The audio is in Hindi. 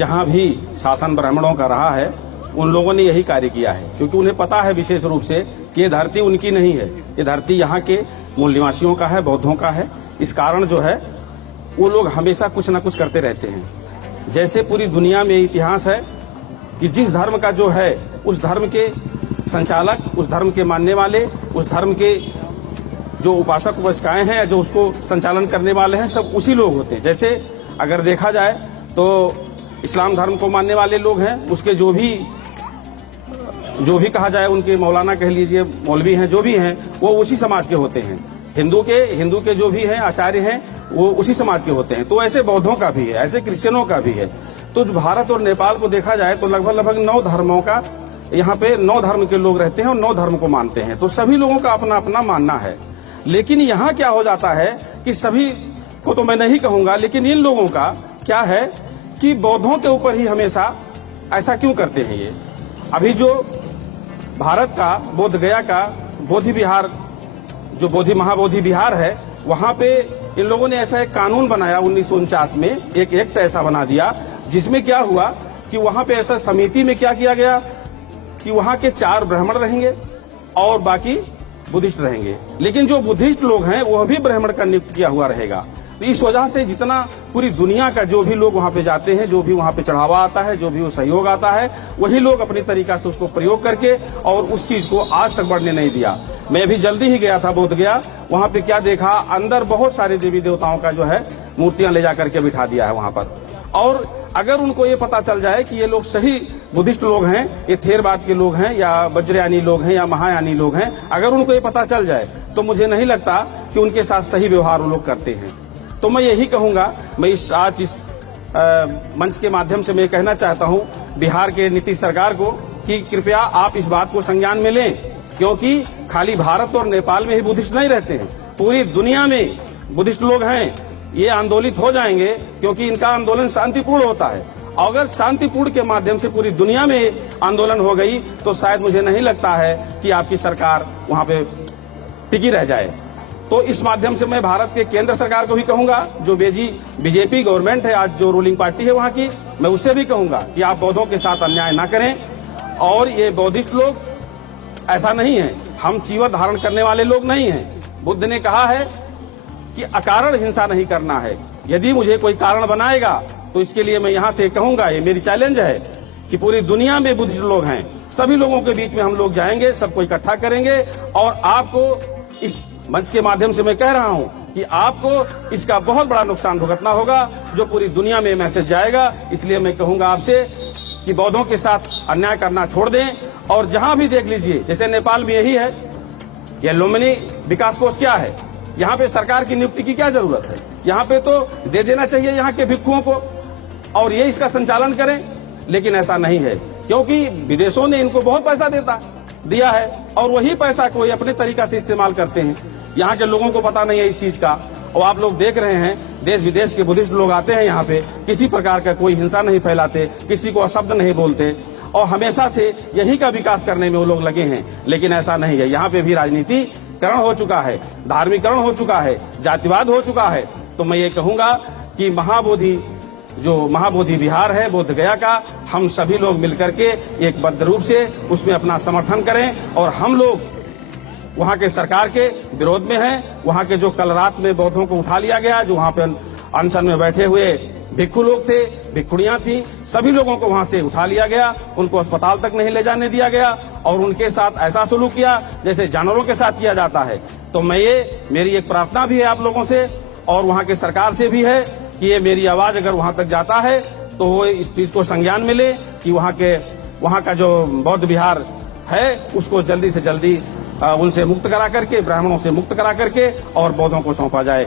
जहां भी शासन ब्राह्मणों का रहा है उन लोगों ने यही कार्य किया है, क्योंकि उन्हें पता है विशेष रूप से कि ये धरती उनकी नहीं है, ये धरती यहाँ के मूल निवासियों का है, बौद्धों का है। इस कारण जो है वो लोग हमेशा कुछ न कुछ करते रहते हैं। जैसे पूरी दुनिया में इतिहास है कि जिस धर्म का जो है उस धर्म के संचालक, उस धर्म के मानने वाले, उस धर्म के जो उपासक उपासिकाएं हैं, जो उसको संचालन करने वाले हैं, सब उसी लोग होते हैं। जैसे अगर देखा जाए तो इस्लाम धर्म को मानने वाले लोग हैं, उसके जो भी कहा जाए, उनके मौलाना कह लीजिए, मौलवी हैं, जो भी हैं, वो उसी समाज के होते हैं। हिंदू के जो भी हैं आचार्य हैं वो उसी समाज के होते हैं। तो ऐसे बौद्धों का भी है, ऐसे क्रिश्चियनों का भी है। तो भारत और नेपाल को देखा जाए तो लगभग 9 धर्मों का यहाँ पे 9 धर्म के लोग रहते हैं और 9 धर्म को मानते हैं। तो सभी लोगों का अपना अपना मानना है। लेकिन यहाँ क्या हो जाता है कि सभी को तो मैं नहीं कहूंगा, लेकिन इन लोगों का क्या है कि बौद्धों के ऊपर ही हमेशा ऐसा क्यों करते हैं। ये अभी जो भारत का बोध गया का बोधि विहार, जो बोधि महाबोधि विहार है, वहां पे इन लोगों ने ऐसा एक कानून बनाया 1949 में, एक एक्ट ऐसा बना दिया जिसमें क्या हुआ कि वहां पे ऐसा समिति में क्या किया गया कि वहां के 4 ब्राह्मण रहेंगे और बाकी बुद्धिस्ट रहेंगे। लेकिन जो बुद्धिस्ट लोग हैं वह भी ब्राह्मण का नियुक्त किया हुआ रहेगा। तो इस वजह से जितना पूरी दुनिया का जो भी लोग वहां पे जाते हैं, जो भी वहां पे चढ़ावा आता है, जो भी वो सहयोग आता है, वही लोग अपनी तरीका से उसको प्रयोग करके और उस चीज को आज तक बढ़ने नहीं दिया। मैं भी जल्दी ही गया था, बोध गया, वहां पे क्या देखा, अंदर बहुत सारे देवी देवताओं का जो है मूर्तियां ले जा करके बिठा दिया है वहां पर। और अगर उनको ये पता चल जाए कि ये लोग सही बुद्धिस्ट लोग हैं, ये थेरवाद के लोग हैं या वज्रयानी लोग हैं या महायानी लोग हैं, अगर उनको ये पता चल जाए तो मुझे नहीं लगता कि उनके साथ सही व्यवहार वो लोग करते हैं। तो मैं यही कहूंगा, मैं आज इस मंच के माध्यम से मैं कहना चाहता हूं बिहार के नीतीश सरकार को कि कृपया आप इस बात को संज्ञान में लें, क्योंकि खाली भारत और नेपाल में ही बुद्धिस्ट नहीं रहते हैं, पूरी दुनिया में बुद्धिस्ट लोग हैं। ये आंदोलित हो जाएंगे क्योंकि इनका आंदोलन शांतिपूर्ण होता है। अगर शांतिपूर्ण के माध्यम से पूरी दुनिया में आंदोलन हो गई तो शायद मुझे नहीं लगता है कि आपकी सरकार वहां पे टिकी रह जाए। तो इस माध्यम से मैं भारत के केंद्र सरकार को भी कहूंगा, जो बीजेपी गवर्नमेंट है आज, जो रूलिंग पार्टी है वहां की, मैं उससे भी कहूंगा कि आप बौद्धों के साथ अन्याय ना करें। और ये बौद्धिस्ट लोग ऐसा नहीं है, हम चीवर धारण करने वाले लोग नहीं हैं। बुद्ध ने कहा है कि अकारण हिंसा नहीं करना है। यदि मुझे कोई कारण बनाएगा तो इसके लिए मैं यहाँ से कहूंगा, ये मेरी चैलेंज है कि पूरी दुनिया में बुद्धिस्ट लोग हैं, सभी लोगों के बीच में हम लोग जाएंगे, सबको इकट्ठा करेंगे और आपको इस मंच के माध्यम से मैं कह रहा हूं कि आपको इसका बहुत बड़ा नुकसान भुगतना होगा, जो पूरी दुनिया में मैसेज जाएगा। इसलिए मैं कहूंगा आपसे कि बौद्धों के साथ अन्याय करना छोड़ दें। और जहां भी देख लीजिए, जैसे नेपाल में यही है, ये लुम्बिनी विकास कोष क्या है, यहाँ पे सरकार की नियुक्ति की क्या जरूरत है, यहाँ पे तो दे देना चाहिए यहाँ के भिक्षुओं को और ये इसका संचालन करें। लेकिन ऐसा नहीं है, क्योंकि विदेशों ने इनको बहुत पैसा दिया है और वही पैसा को ये अपने तरीका से इस्तेमाल करते हैं। यहाँ के लोगों को पता नहीं है इस चीज का। और आप लोग देख रहे हैं, देश विदेश के बुद्धिस्ट लोग आते हैं यहाँ पे, किसी प्रकार का कोई हिंसा नहीं फैलाते, किसी को अशब्द नहीं बोलते और हमेशा से यही का विकास करने में वो लोग लगे हैं। लेकिन ऐसा नहीं है, यहाँ पे भी राजनीतिकरण हो चुका है, धार्मिकरण हो चुका है, जातिवाद हो चुका है। तो मैं ये कहूंगा कि महाबोधि विहार है बोध गया का, हम सभी लोग मिलकर के एक बद्ध रूप से उसमें अपना समर्थन करें। और हम लोग वहां के सरकार के विरोध में हैं। वहां के जो कल रात में बौद्धों को उठा लिया गया, जो वहां पे अनशन में बैठे हुए भिक्षु लोग थे, भिक्षुणियां थी, सभी लोगों को वहां से उठा लिया गया, उनको अस्पताल तक नहीं ले जाने दिया गया और उनके साथ ऐसा सलूक किया जैसे जानवरों के साथ किया जाता है। तो मेरी एक प्रार्थना भी है आप लोगों से और वहां के सरकार से भी है कि ये मेरी आवाज अगर वहां तक जाता है तो वो इस चीज को संज्ञान में ले कि वहां का जो बौद्ध विहार है उसको जल्दी से जल्दी उनसे मुक्त करा करके, ब्राह्मणों से मुक्त करा करके और बौद्धों को सौंपा जाए।